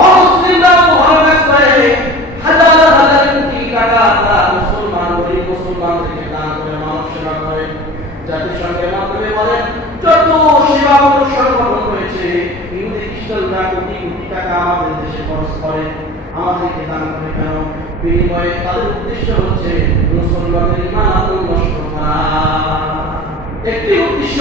অমুসলিমরাও ভালো কাজ করে, হাজার হাজার কোটি টাকা তারা মুসলমান গরিব মুসলমানদেরকে দান করে, মানব সেবা করে। জাতিসংঘের মাধ্যমে বলেন যত সেবামূলক সংগঠন রয়েছে, ইহুদি খ্রিস্টানরা কোটি কোটি টাকা আমাদের দেশে খরচ করে, আমাদেরকে দান করে। কেন? বিনিময়ে তাদের উদ্দেশ্য হচ্ছে মুসলমানদের ঈমান নষ্ট করা। একটি উদ্দেশ্য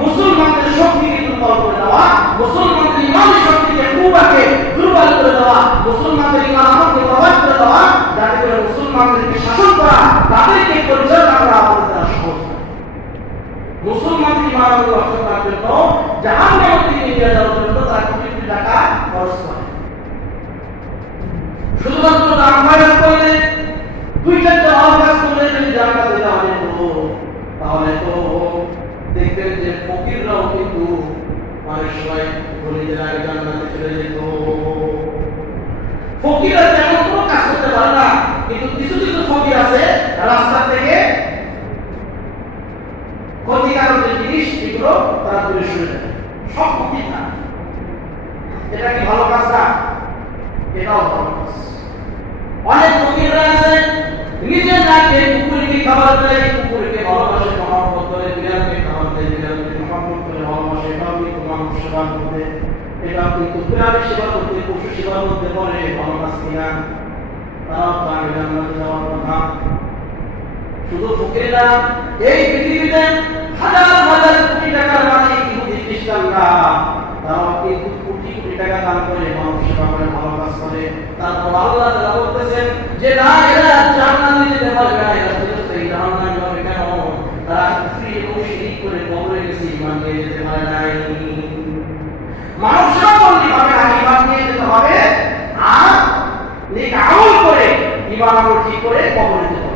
মুসলমানদের শক্তিকে দুর্বল করে দেওয়া, মুসলমানদের ঈমান শক্তিকে কুবাকে দুর্বল করে দেওয়া, মুসলমানদের ঈমান আমলকে প্রভাব করে দেওয়া, যাতে করে মুসলমানদেরকে শাসন করা, তাদেরকে পরিচালনা করা আমাদের দ্বারা সহজ হয়। মুসলমানদের ঈমান আমল রক্ষা করার জন্য জাহান্নামের দিকে নিয়ে যাওয়ার জন্য তারা কোটি কোটি টাকা খরচ করে। শুধুমাত্র দান খয়রাত করলে, দুই চারটা ভালো কাজ করলে যদি জান্নাতে যাওয়া যেত, তাহলে তো দেখবেন যে ফকিররাও কিন্তু অনেক সময় ধনীদের আগে জান্নাতে চলে যেত। ফকিররা তেমন কোনো কাজ করতে পারে না, কিন্তু কিছু কিছু ফকির আছে রাস্তা থেকে ক্ষতিকারক যে জিনিস এগুলো তারা দূরে সরে যায়। সব ফকির না। এটা কি ভালো কাজ না? এটাও ভালো কাজ। অনেক ফকিররা আছে নিজের নাকে কুকুরকে খাবার দেয়, কুকুরকে ভালোবাসে, মহব্বত করে, বিড়ালকে খাবার দেয়, বিড়ালকে মহব্বত করে ভালোবাসে। এটাও কিন্তু মানুষ সেবার মধ্যে, এটাও কিন্তু বিড়ালের সেবার মধ্যে, পশু সেবার মধ্যে বলে ভালো কাজ কিনা? তারাও তো আগে জান্নাতে যাওয়ার কথা। শুধু ফকিররা, এই পৃথিবীতে হাজার হাজার কোটি টাকার মালিক ইহুদি খ্রিস্টানরা, তারাও কিন্তু কোটি কোটি টাকা দান করে, মানব সেবা করে, ভালো কাজ করে। তারপর আল্লাহ তাআলা বলতেছেন যে না, এরা জান্নাতে যেতে পারবে না, এরা চিরস্থায়ী জাহান্নামে যাবে। কেন? তারা কুফরি এবং শিরক করে কবরে গেছে, ঈমান নিয়ে যেতে পারে নাই। মানব সেবা করলে হবে না, ঈমান নিয়ে যেতে হবে, আর নেক আমল করে, ঈমান আমল ঠিক করে কবরে যেতে হবে।